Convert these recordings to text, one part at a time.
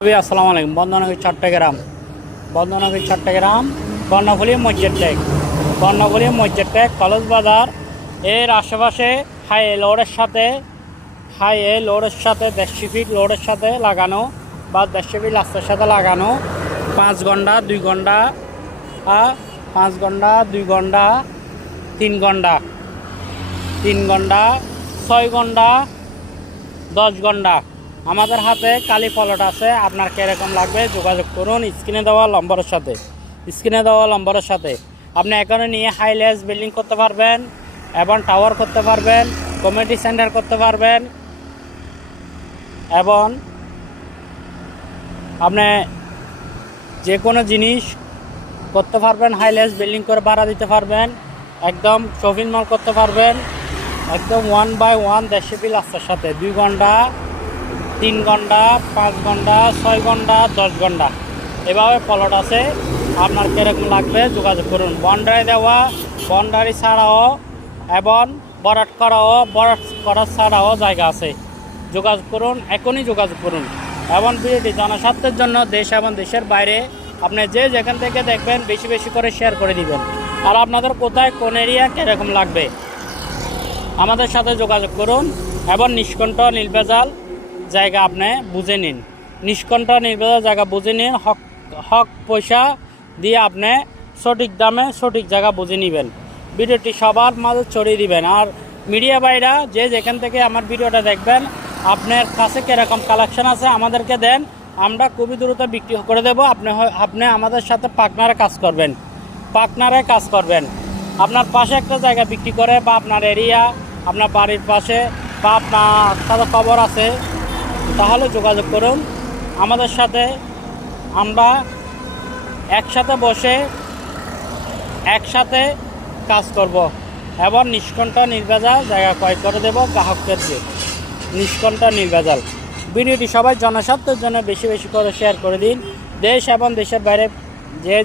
আসসালামু আলাইকুম। চট্টগ্রাম কর্ণফুলী মসজিদ টেক কলেজ বাজার এর আশেপাশে হাইওয়ে লোডের সাথে 150 ফিট লোডের সাথে লাগানো বা 150 ফিট রাস্তার সাথে লাগানো 5 ঘন্টা 2 ঘন্টা 5 ঘন্টা 2 ঘন্টা 3 ঘন্টা 6 ঘন্টা 10 ঘন্টা আমাদের হাতে কালি প্লট আছে। আপনার কিরকম লাগবে যোগাযোগ করুন স্ক্রিনে দেওয়া নম্বরের সাথে। আপনি এখানে নিয়ে হাইলেস বিল্ডিং করতে পারবেন এবং টাওয়ার করতে পারবেন, কমিউনিটি সেন্টার করতে পারবেন এবং আপনি যে কোনো জিনিস করতে পারবেন। হাইলেস বিল্ডিং করে ভাড়া দিতে পারবেন, একদম শপিং মল করতে পারবেন, একদম 1 বাই 1 150 ফিট রাস্তার সাথে 2 ঘন্টা 3 ঘন্টা 5 ঘন্টা 6 ঘন্টা 10 ঘন্টা এভাবে প্লট আছে। আপনার কীরকম লাগবে যোগাযোগ করুন। বাউন্ডারি ছাড়াও এবং বরাট করা ছাড়াও জায়গা আছে। যোগাযোগ করুন, এখনই যোগাযোগ করুন। এবং ভিডিওটি জনস্বার্থের জন্য দেশ এবং দেশের বাইরে আপনি যেখান থেকে দেখবেন বেশি বেশি করে শেয়ার করে দিবেন। আর আপনাদের কোথায় কোন এরিয়া কীরকম লাগবে আমাদের সাথে যোগাযোগ করুন এবং নিষ্কণ্ঠ নির্ভেজাল জায়গা আপনি বুঝে নিন। হক পয়সা দিয়ে আপনি সঠিক দামে সঠিক জায়গা বুঝে নেবেন। ভিডিওটি সবার মাঝে ছড়িয়ে দিবেন। আর মিডিয়া ভাইরা যেখান থেকে আমার ভিডিওটা দেখবেন আপনার কাছে কীরকম কালেকশন আছে আমাদেরকে দেন, আমরা খুবই দ্রুত বিক্রি করে দেব। আপনি আমাদের সাথে পার্টনারে কাজ করবেন। আপনার পাশে একটা জায়গা বিক্রি করে বা আপনার এরিয়া আপনার বাড়ির পাশে বা আপনার সাথে খবর আছে তাহলে যোগাযোগ করুন আমাদের সাথে। আমরা একসাথে বসে একসাথে কাজ করব এবং নিষ্কণ্ঠ নির্ভেজাল জায়গা ক্রয় করে দেব গ্রাহকদেরকে। নিষ্কণ্ঠ নির্ভেজাল ভিডিওটি সবাই জনস্বার্থের জন্য বেশি বেশি করে শেয়ার করে দিন। দেশ এবং দেশের বাইরে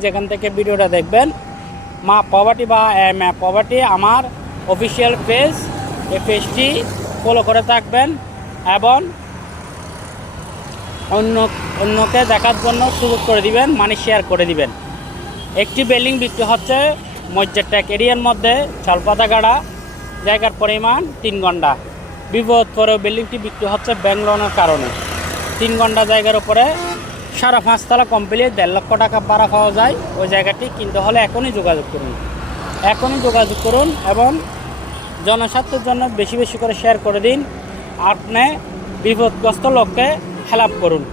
যেখান থেকে ভিডিওটা দেখবেন মা প্রপার্টি আমার অফিসিয়াল পেজ, এই পেজটি ফলো করে থাকবেন এবং অন্যকে দেখার জন্য সুযোগ করে দিবেন, মানে শেয়ার করে দিবেন। একটি বিল্ডিং বিক্রি হচ্ছে মসজিদ টেক এরিয়ার মধ্যে চলপাতাগাড়া, জায়গার পরিমাণ 3 ঘন্টা। বিপদ পরেও বিল্ডিংটি বিক্রি হচ্ছে ব্যাংক লোনের কারণে। 3 ঘন্টা জায়গার উপরে 5.5 তলা কমপ্লিট 1.5 লক্ষ টাকা ভাড়া পাওয়া যায়। ওই জায়গাটি কিনতে হলে এখনই যোগাযোগ করুন এবং জনস্বার্থের জন্য বেশি বেশি করে শেয়ার করে দিন। আপনি বিপদগ্রস্ত লোককে হেল্প করুন।